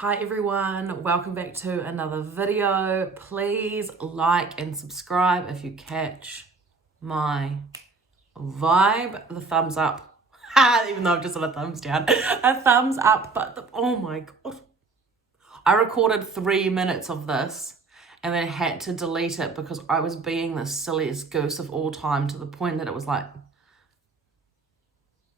Hi everyone, welcome back to another video. Please like and subscribe if you catch my vibe. The thumbs up, even though I've just done a thumbs down, a thumbs up, but oh my god. I recorded 3 minutes of this and then had to delete it because I was being the silliest goose of all time, to the point that it was like,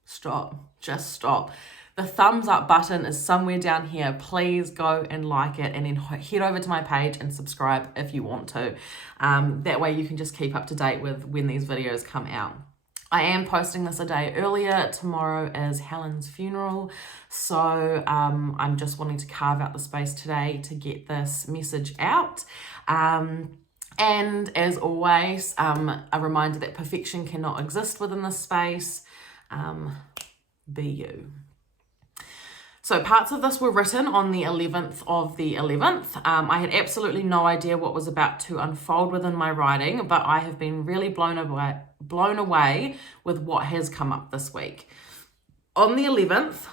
stop, just stop. The thumbs up button is somewhere down here. Please go and like it, and then head over to my page and subscribe if you want to. That way you can just keep up to date with when these videos come out. I am posting this a day earlier. Tomorrow is Helen's funeral, so I'm just wanting to carve out the space today to get this message out. And as always, a reminder that perfection cannot exist within this space. Be you. So parts of this were written on the 11th of the 11th. I had absolutely no idea what was about to unfold within my writing, but I have been really blown away with what has come up this week. On the 11th,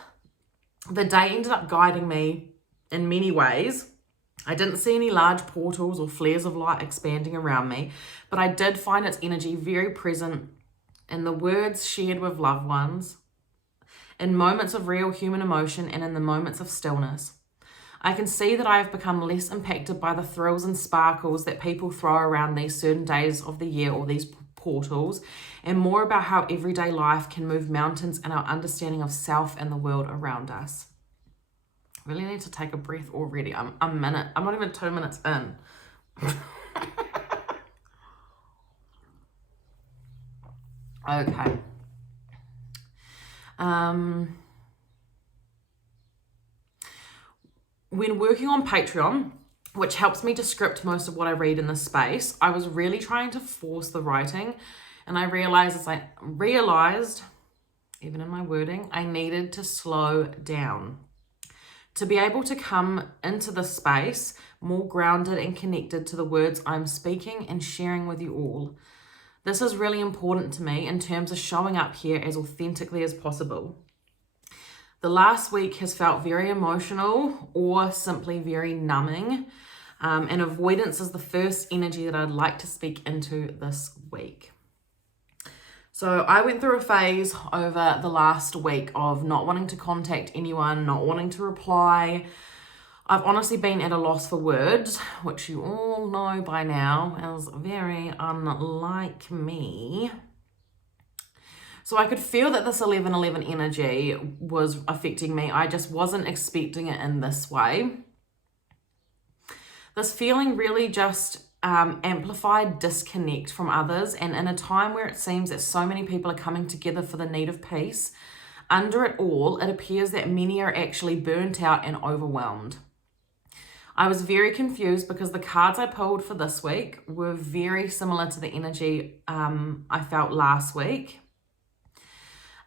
the day ended up guiding me in many ways. I didn't see any large portals or flares of light expanding around me, but I did find its energy very present in the words shared with loved ones, in moments of real human emotion, and in the moments of stillness. I can see that I have become less impacted by the thrills and sparkles that people throw around these certain days of the year or these portals, and more about how everyday life can move mountains in our understanding of self and the world around us. I really need to take a breath already. I'm not even 2 minutes in. Okay. When working on Patreon, which helps me to script most of what I read in this space, I was really trying to force the writing, and I realized, even in my wording, I needed to slow down to be able to come into this space more grounded and connected to the words I'm speaking and sharing with you all. This is really important to me in terms of showing up here as authentically as possible. The last week has felt very emotional or simply very numbing, and avoidance is the first energy that I'd like to speak into this week. So I went through a phase over the last week of not wanting to contact anyone, not wanting to reply. I've honestly been at a loss for words, which you all know by now is very unlike me. So I could feel that this 11/11 energy was affecting me. I just wasn't expecting it in this way. This feeling really just amplified disconnect from others, and in a time where it seems that so many people are coming together for the need of peace, under it all, it appears that many are actually burnt out and overwhelmed. I was very confused because the cards I pulled for this week were very similar to the energy I felt last week.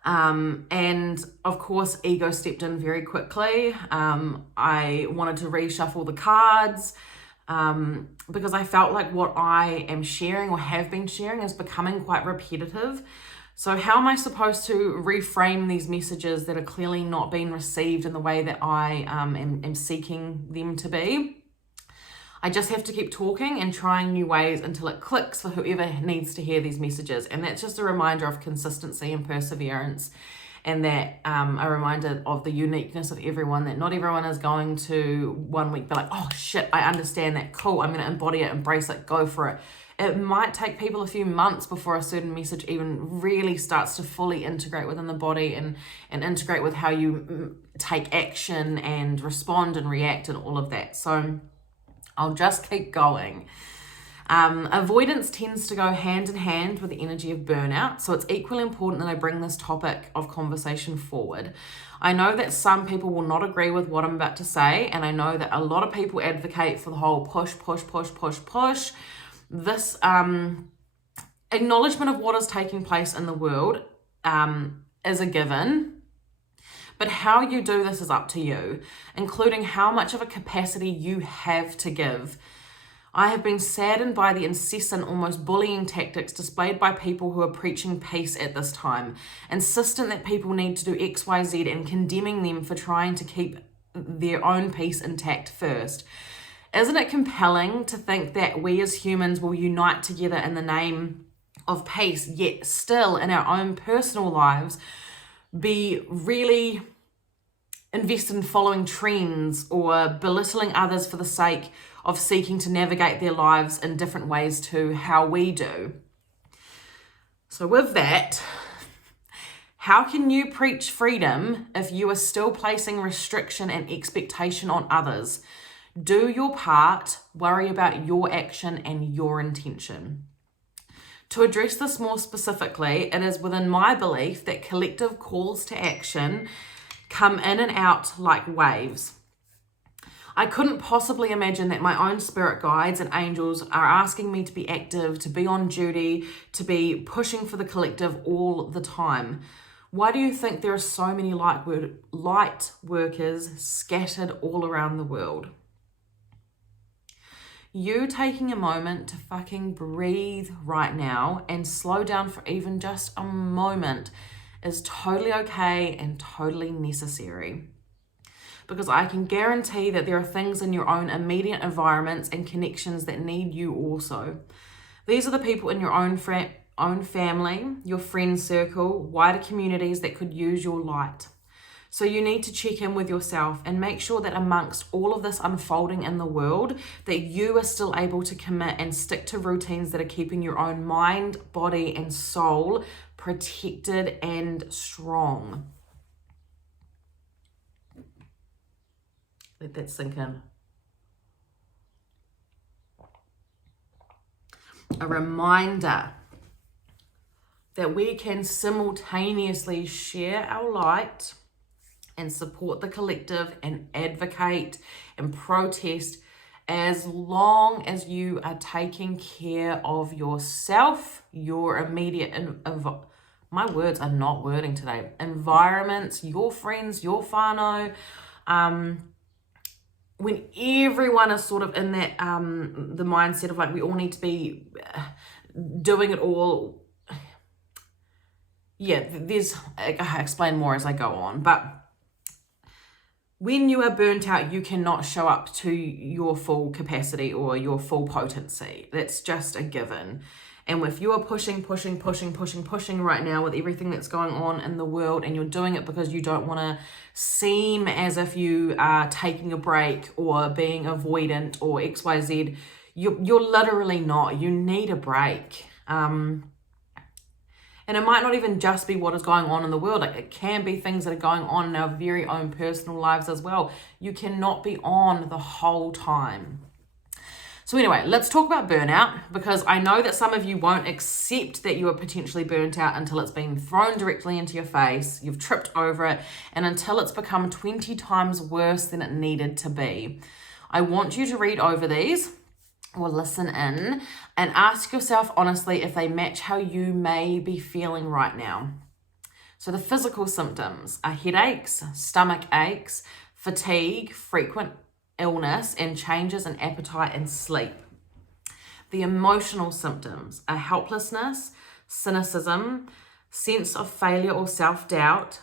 And of course, ego stepped in very quickly. I wanted to reshuffle the cards because I felt like what I am sharing or have been sharing is becoming quite repetitive. So how am I supposed to reframe these messages that are clearly not being received in the way that I am seeking them to be? I just have to keep talking and trying new ways until it clicks for whoever needs to hear these messages. And that's just a reminder of consistency and perseverance, and that a reminder of the uniqueness of everyone, that not everyone is going to 1 week be like, oh shit, I understand that, cool, I'm going to embody it, embrace it, go for it. It might take people a few months before a certain message even really starts to fully integrate within the body and integrate with how you take action and respond and react and all of that. So I'll just keep going. Avoidance tends to go hand in hand with the energy of burnout, so it's equally important that I bring this topic of conversation forward. I know that some people will not agree with what I'm about to say, and I know that a lot of people advocate for the whole push. This acknowledgement of what is taking place in the world is a given, but how you do this is up to you, including how much of a capacity you have to give. I have been saddened by the incessant, almost bullying tactics displayed by people who are preaching peace at this time, insistent that people need to do X, Y, Z, and condemning them for trying to keep their own peace intact first. Isn't it compelling to think that we as humans will unite together in the name of peace, yet still in our own personal lives be really invested in following trends or belittling others for the sake of seeking to navigate their lives in different ways to how we do? So with that, how can you preach freedom if you are still placing restriction and expectation on others? Do your part, worry about your action and your intention. To address this more specifically, it is within my belief that collective calls to action come in and out like waves. I couldn't possibly imagine that my own spirit guides and angels are asking me to be active, to be on duty, to be pushing for the collective all the time. Why do you think there are so many light workers scattered all around the world? You taking a moment to fucking breathe right now and slow down for even just a moment is totally okay and totally necessary. Because I can guarantee that there are things in your own immediate environments and connections that need you also. These are the people in your own family, your friend circle, wider communities that could use your light. So you need to check in with yourself and make sure that amongst all of this unfolding in the world, that you are still able to commit and stick to routines that are keeping your own mind, body, and soul protected and strong. Let that sink in. A reminder that we can simultaneously share our light and support the collective and advocate and protest as long as you are taking care of yourself, your immediate, my words are not wording today, environments, your friends, your whānau. When everyone is sort of in that, the mindset of like, we all need to be doing it all. Yeah, I explain more as I go on, but when you are burnt out, you cannot show up to your full capacity or your full potency. That's just a given. And if you are pushing right now with everything that's going on in the world, and you're doing it because you don't want to seem as if you are taking a break or being avoidant or XYZ, you're literally not. You need a break. And it might not even just be what is going on in the world. Like, it can be things that are going on in our very own personal lives as well. You cannot be on the whole time. So anyway, let's talk about burnout, because I know that some of you won't accept that you are potentially burnt out until it's been thrown directly into your face, you've tripped over it, and until it's become 20 times worse than it needed to be. I want you to read over these or listen in and ask yourself honestly if they match how you may be feeling right now. So the physical symptoms are headaches, stomach aches, fatigue, frequent illness, and changes in appetite and sleep. The emotional symptoms are helplessness, cynicism, sense of failure or self-doubt,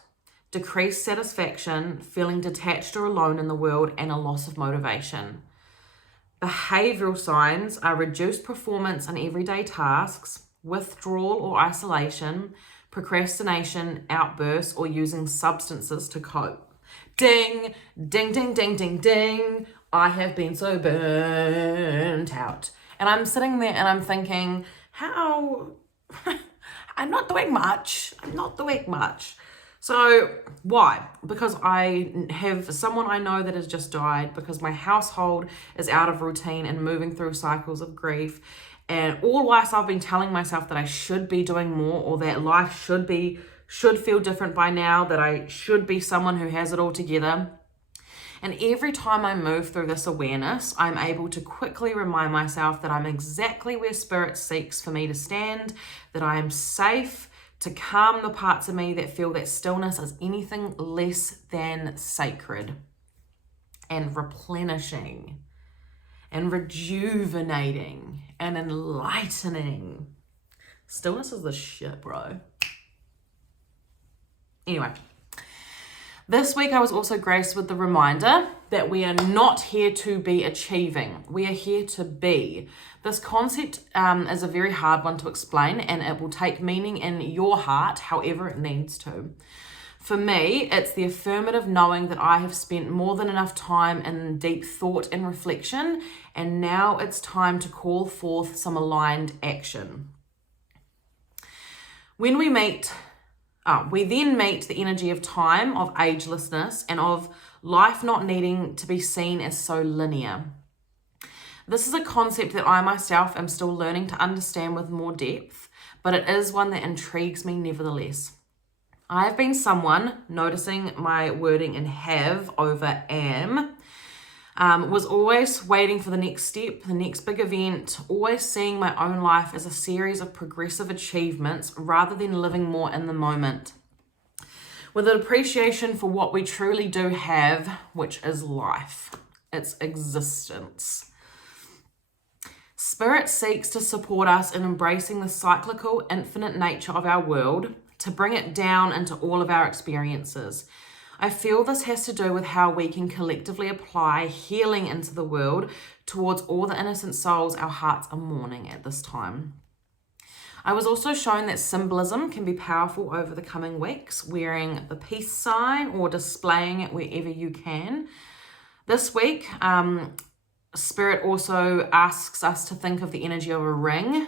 decreased satisfaction, feeling detached or alone in the world, and a loss of motivation. Behavioral signs are reduced performance in everyday tasks, withdrawal or isolation, procrastination, outbursts, or using substances to cope. Ding, ding, ding, ding, ding, ding. I have been so burnt out. And I'm sitting there and I'm thinking, how? I'm not doing much. So why? Because I have someone I know that has just died, because my household is out of routine and moving through cycles of grief. And all whilst I've been telling myself that I should be doing more, or that life should feel different by now, that I should be someone who has it all together. And every time I move through this awareness, I'm able to quickly remind myself that I'm exactly where Spirit seeks for me to stand, that I am safe, to calm the parts of me that feel that stillness is anything less than sacred and replenishing and rejuvenating and enlightening. Stillness is the shit, bro. Anyway, This week, I was also graced with the reminder that we are not here to be achieving. We are here to be. This concept is a very hard one to explain, and it will take meaning in your heart however it needs to. For me, it's the affirmative knowing that I have spent more than enough time in deep thought and reflection, and now it's time to call forth some aligned action. When we meet, we then meet the energy of time, of agelessness, and of life not needing to be seen as so linear. This is a concept that I myself am still learning to understand with more depth, but it is one that intrigues me nevertheless. I have been someone, noticing my wording in have over am, was always waiting for the next step, the next big event, always seeing my own life as a series of progressive achievements rather than living more in the moment. With an appreciation for what we truly do have, which is life, its existence. Spirit seeks to support us in embracing the cyclical, infinite nature of our world, to bring it down into all of our experiences. I feel this has to do with how we can collectively apply healing into the world towards all the innocent souls our hearts are mourning at this time. I was also shown that symbolism can be powerful over the coming weeks, wearing the peace sign or displaying it wherever you can. This week, Spirit also asks us to think of the energy of a ring,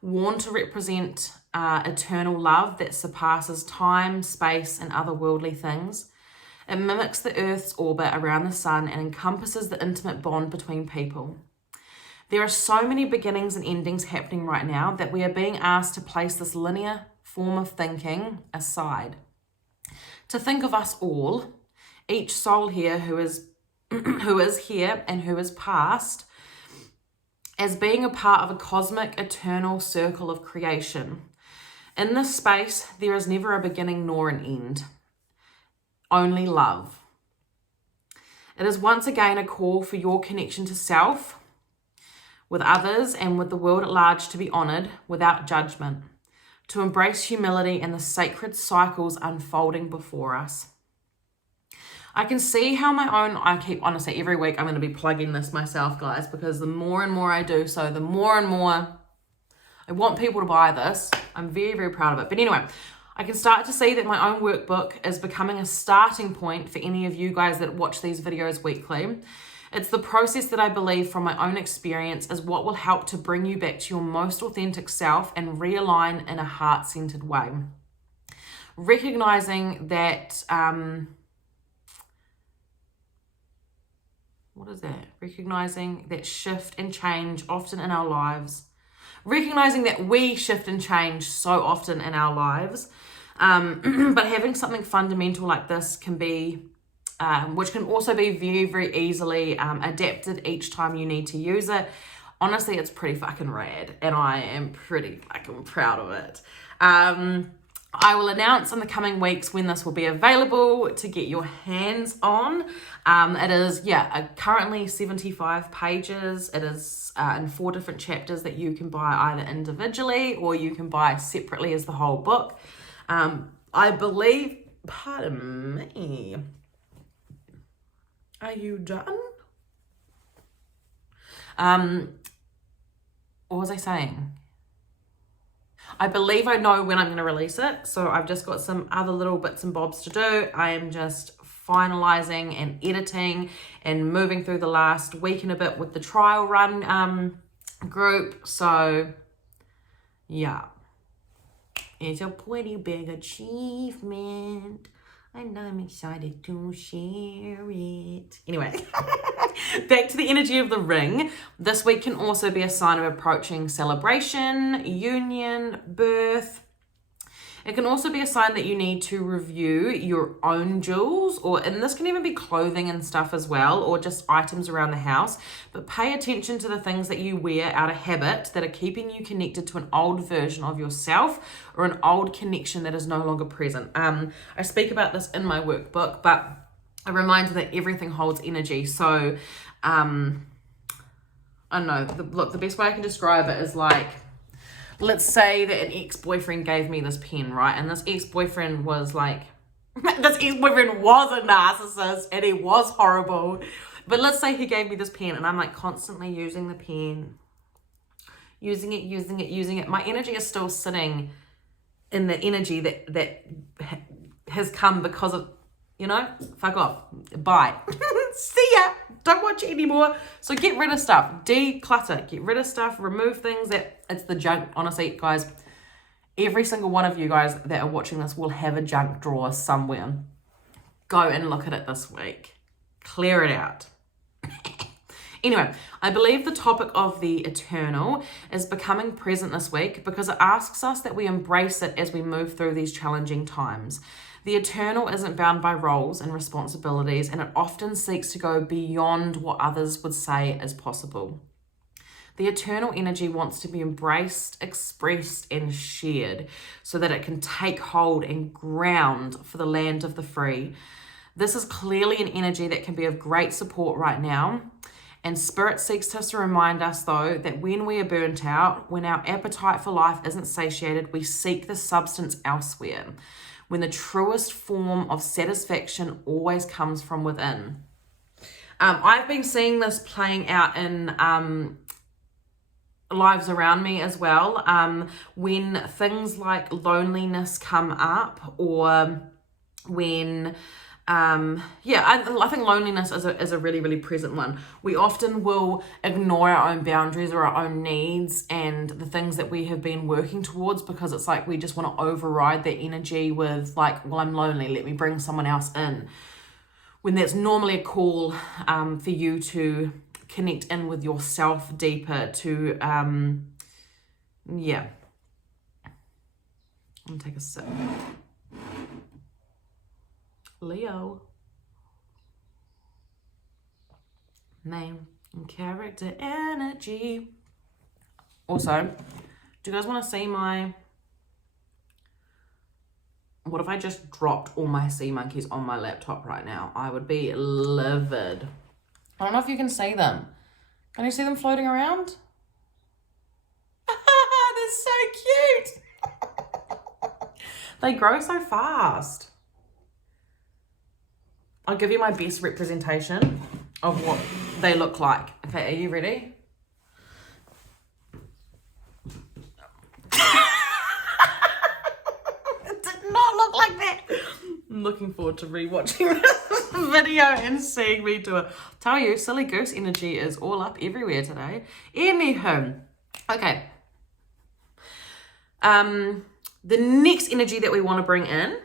worn to represent eternal love that surpasses time, space, and other worldly things. It mimics the Earth's orbit around the sun and encompasses the intimate bond between people. There are so many beginnings and endings happening right now that we are being asked to place this linear form of thinking aside. To think of us all, each soul here who is here and who is past, as being a part of a cosmic, eternal circle of creation. In this space, there is never a beginning nor an end. Only love. It is once again a call for your connection to self, with others and with the world at large to be honoured without judgment, to embrace humility and the sacred cycles unfolding before us. I can see how honestly, every week I'm going to be plugging this myself, guys, because the more and more I do so, the more and more I want people to buy this. I'm very, very proud of it. But anyway, I can start to see that my own workbook is becoming a starting point for any of you guys that watch these videos weekly. It's the process that I believe from my own experience is what will help to bring you back to your most authentic self and realign in a heart-centered way. Recognizing that, recognizing that shift and change often in our lives. Recognizing that we shift and change so often in our lives. But having something fundamental like this can be, which can also be very, very easily adapted each time you need to use it. Honestly, it's pretty fucking rad, and I am pretty fucking proud of it. I will announce in the coming weeks when this will be available to get your hands on. It is, currently 75 pages. It is in 4 different chapters that you can buy either individually or you can buy separately as the whole book. I believe, pardon me, are you done? What was I saying? I believe I know when I'm going to release it, so I've just got some other little bits and bobs to do. I am just finalizing and editing and moving through the last week and a bit with the trial run group. So, yeah. It's a pretty big achievement, and I'm excited to share it. Anyway, back to the energy of the ring. This week can also be a sign of approaching celebration, union, birth. It can also be a sign that you need to review your own jewels, and this can even be clothing and stuff as well, or just items around the house. But pay attention to the things that you wear out of habit that are keeping you connected to an old version of yourself or an old connection that is no longer present. I speak about this in my workbook, but a reminder that everything holds energy. So, I don't know, the best way I can describe it is like, let's say that an ex-boyfriend gave me this pen, right? And this ex-boyfriend was like This ex-boyfriend was a narcissist and he was horrible. But let's say he gave me this pen and I'm like constantly using the pen, using it. My energy is still sitting in the energy that has come because of, you know, fuck off. Bye. See ya. Don't watch it anymore. So get rid of stuff. Declutter. Get rid of stuff. Remove things that it's the junk. Honestly, guys, every single one of you guys that are watching this will have a junk drawer somewhere. Go and look at it this week. Clear it out. Anyway, I believe the topic of the eternal is becoming present this week because it asks us that we embrace it as we move through these challenging times. The eternal isn't bound by roles and responsibilities, and it often seeks to go beyond what others would say is possible. The eternal energy wants to be embraced, expressed, and shared so that it can take hold and ground for the land of the free. This is clearly an energy that can be of great support right now. And Spirit seeks to remind us, though, that when we are burnt out, when our appetite for life isn't satiated, we seek the substance elsewhere. When the truest form of satisfaction always comes from within. I've been seeing this playing out in lives around me as well. When things like loneliness come up, or when I think loneliness is a really, really present one. We often will ignore our own boundaries or our own needs and the things that we have been working towards because it's like we just want to override that energy with like, well, I'm lonely, let me bring someone else in. When that's normally a call for you to connect in with yourself deeper, to, I'm gonna take a sip. Leo. Name and character energy. Also, do you guys want to see my... What if I just dropped all my sea monkeys on my laptop right now? I would be livid. I don't know if you can see them. Can you see them floating around? They're so cute. They grow so fast. I'll give you my best representation of what they look like. Okay, are you ready? It did not look like that. I'm looking forward to rewatching this video and seeing me do it. Tell you, silly goose energy is all up everywhere today. Anywho, okay. The next energy that we want to bring in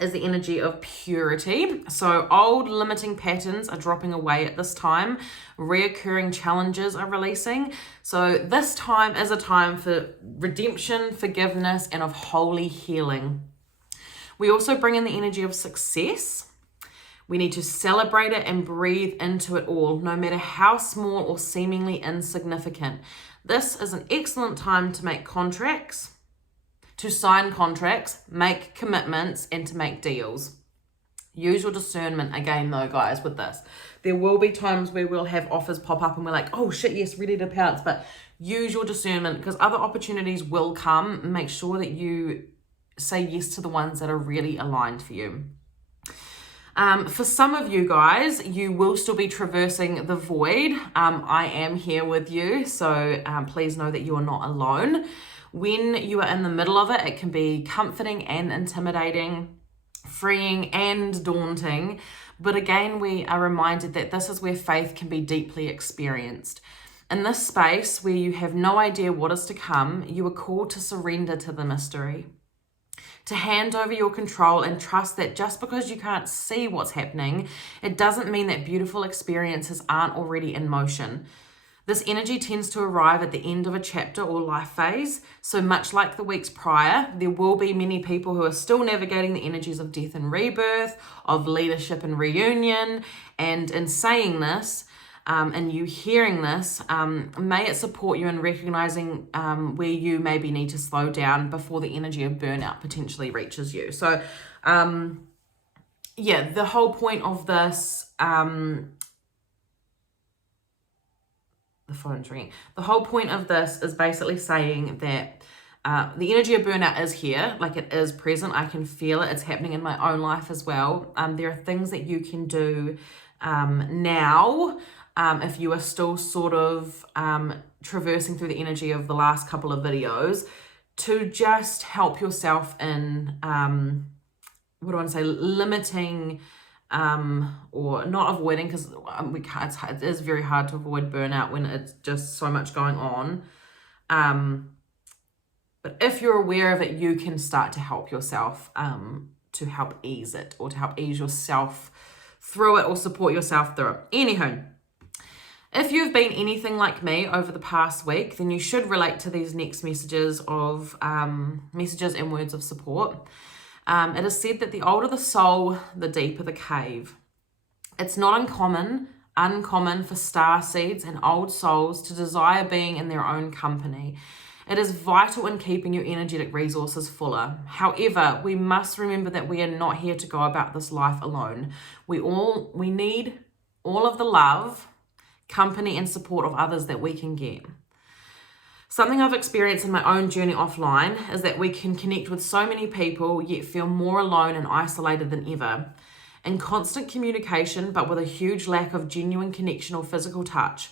is the energy of purity. So old limiting patterns are dropping away at this time. Reoccurring challenges are releasing. So this time is a time for redemption, forgiveness, and of holy healing. We also bring in the energy of success. We need to celebrate it and breathe into it all, no matter how small or seemingly insignificant. This is an excellent time to make contracts, to sign contracts, make commitments, and to make deals. Use your discernment again though, guys, with this. There will be times where we'll have offers pop up and we're like, oh shit, yes, ready to pounce, but use your discernment because other opportunities will come. Make sure that you say yes to the ones that are really aligned for you. For some of you guys, you will still be traversing the void. I am here with you, so please know that you are not alone. When you are in the middle of it, it can be comforting and intimidating, freeing and daunting. But again, we are reminded that this is where faith can be deeply experienced. In this space where you have no idea what is to come, you are called to surrender to the mystery, to hand over your control and trust that just because you can't see what's happening, it doesn't mean that beautiful experiences aren't already in motion. This energy tends to arrive at the end of a chapter or life phase. So much like the weeks prior, there will be many people who are still navigating the energies of death and rebirth, of leadership and reunion. And in saying this, and you hearing this, may it support you in recognizing where you maybe need to slow down before the energy of burnout potentially reaches you. So, the whole point of this, the phone's ringing. The whole point of this is basically saying that the energy of burnout is here, like it is present. I can feel it. It's happening in my own life as well. There are things that you can do now, if you are still sort of traversing through the energy of the last couple of videos, to just help yourself in, what do I want to say, limiting, or not avoiding, because we can't, it is very hard to avoid burnout when it's just so much going on. But if you're aware of it, you can start to help yourself, to help ease it, or to help ease yourself through it, or support yourself through it. Anywho, if you've been anything like me over the past week, then you should relate to these next messages of messages and words of support. It is said that the older the soul, the deeper the cave. It's not uncommon for star seeds and old souls to desire being in their own company. It is vital in keeping your energetic resources fuller. However, we must remember that we are not here to go about this life alone. We need all of the love, company, and support of others that we can get. Something I've experienced in my own journey offline is that we can connect with so many people yet feel more alone and isolated than ever. In constant communication, but with a huge lack of genuine connection or physical touch.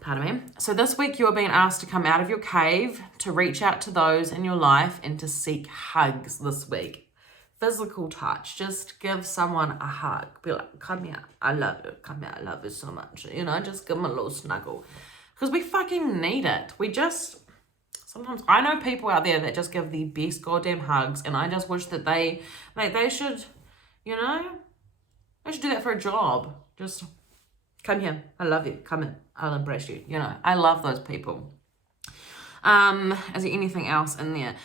Pardon me. So this week you are being asked to come out of your cave, to reach out to those in your life, and to seek hugs this week. Physical touch. Just give someone a hug. Be like, come here, I love you. Come here, I love you so much. You know, just give them a little snuggle. Because we fucking need it. Sometimes, I know people out there that just give the best goddamn hugs, and I just wish that they should, you know, they should do that for a job. Just come here, I love you, come in, I'll embrace you. You know, I love those people. Is there anything else in there?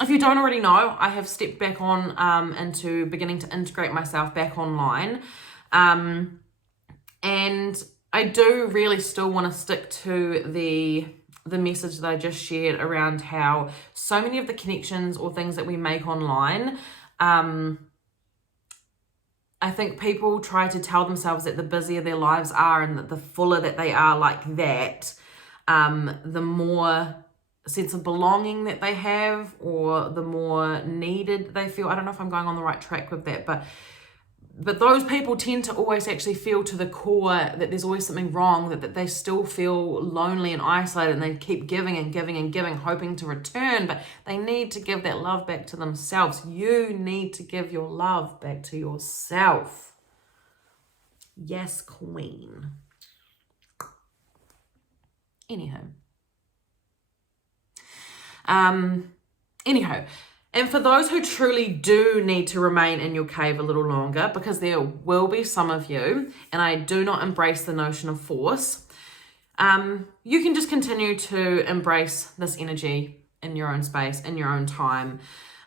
If you don't already know, I have stepped back on into beginning to integrate myself back online. And I do really still want to stick to the message that I just shared around how so many of the connections or things that we make online, I think people try to tell themselves that the busier their lives are and that the fuller that they are like that, the more sense of belonging that they have, or the more needed they feel. I don't know if I'm going on the right track with that, but those people tend to always actually feel to the core that there's always something wrong, that they still feel lonely and isolated, and they keep giving and giving and giving, hoping to return, but they need to give that love back to themselves. You need to give your love back to yourself. Yes, queen. Anyhow, and for those who truly do need to remain in your cave a little longer, because there will be some of you, and I do not embrace the notion of force, you can just continue to embrace this energy in your own space, in your own time.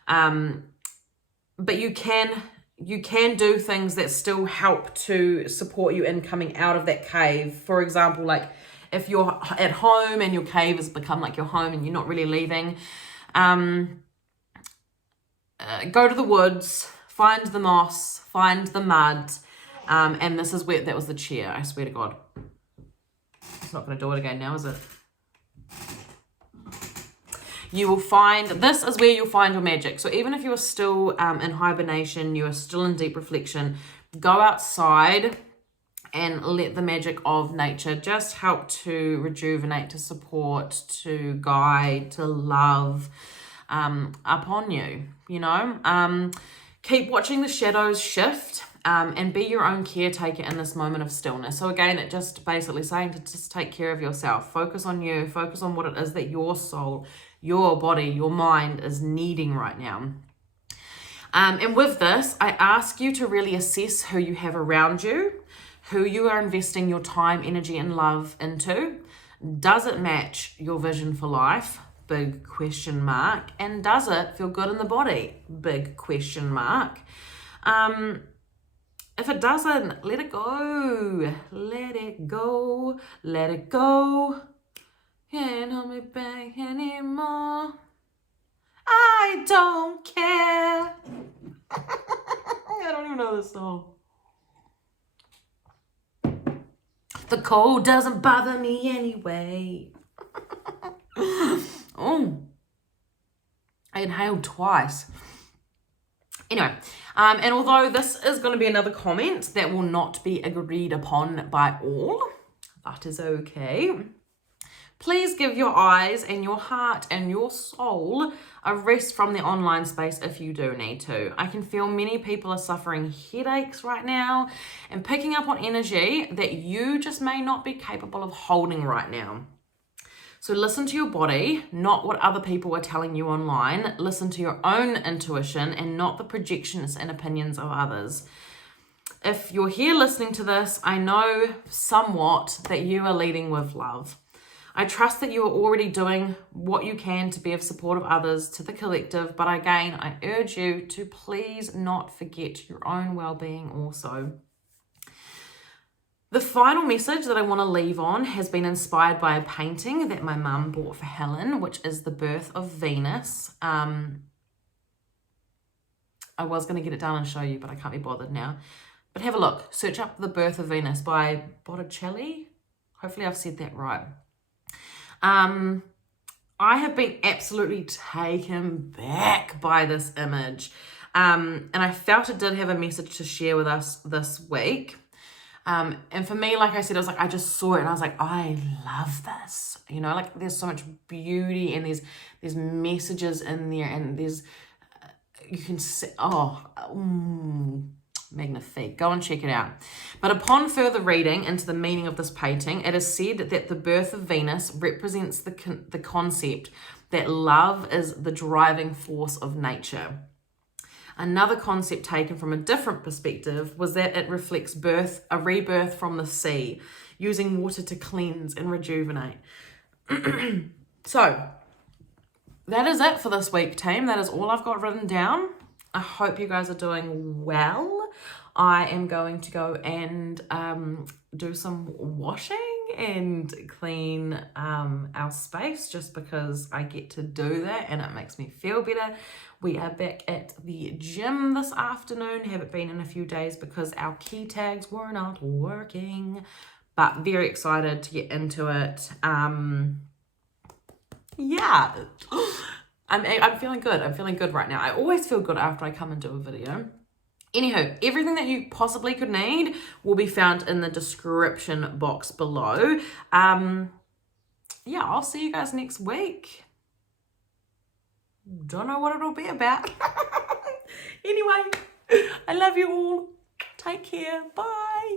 But you can do things that still help to support you in coming out of that cave. For example, like if you're at home and your cave has become like your home and you're not really leaving, go to the woods, find the moss, find the mud, and this is where, that was the chair, I swear to God. It's not going to do it again now, is it? You will find, this is where you'll find your magic. So even if you are still in hibernation, you are still in deep reflection, go outside and let the magic of nature just help to rejuvenate, to support, to guide, to love upon you, you know. Keep watching the shadows shift, and be your own caretaker in this moment of stillness. So again, it just basically saying to just take care of yourself. Focus on you. Focus on what it is that your soul, your body, your mind is needing right now. And with this, I ask you to really assess who you have around you, who you are investing your time, energy, and love into. Does it match your vision for life? Big question mark. And does it feel good in the body? Big question mark. If it doesn't, let it go. Let it go. Let it go. Can't hold me back anymore. I don't care. I don't even know this song. The cold doesn't bother me anyway. Oh, I inhaled twice. Anyway, and although this is going to be another comment that will not be agreed upon by all, that is okay. Please give your eyes and your heart and your soul a rest from the online space if you do need to. I can feel many people are suffering headaches right now and picking up on energy that you just may not be capable of holding right now. So listen to your body, not what other people are telling you online. Listen to your own intuition and not the projections and opinions of others. If you're here listening to this, I know somewhat that you are leading with love. I trust that you are already doing what you can to be of support of others, to the collective, but again, I urge you to please not forget your own well-being also. The final message that I want to leave on has been inspired by a painting that my mum bought for Helen, which is The Birth of Venus. I was going to get it done and show you, but I can't be bothered now. But have a look. Search up The Birth of Venus by Botticelli. Hopefully I've said that right. I have been absolutely taken back by this image. And I felt it did have a message to share with us this week. And for me, like I said, I was like, I just saw it and I was like, I love this. You know, like there's so much beauty and there's messages in there and there's, you can see, magnifique. Go and check it out. But upon further reading into the meaning of this painting, it is said that the birth of Venus represents the concept that love is the driving force of nature. Another concept taken from a different perspective was that it reflects a rebirth from the sea, using water to cleanse and rejuvenate. So, that is it for this week, team. That is all I've got written down. I hope you guys are doing well. I am going to go and do some washing and clean our space just because I get to do that and it makes me feel better. We are back at the gym this afternoon. Haven't been in a few days because our key tags were not working, but very excited to get into it. Yeah. I'm feeling good. I'm feeling good right now. I always feel good after I come and do a video. Anywho, everything that you possibly could need will be found in the description box below. Yeah, I'll see you guys next week. Don't know what it'll be about. Anyway, I love you all. Take care. Bye.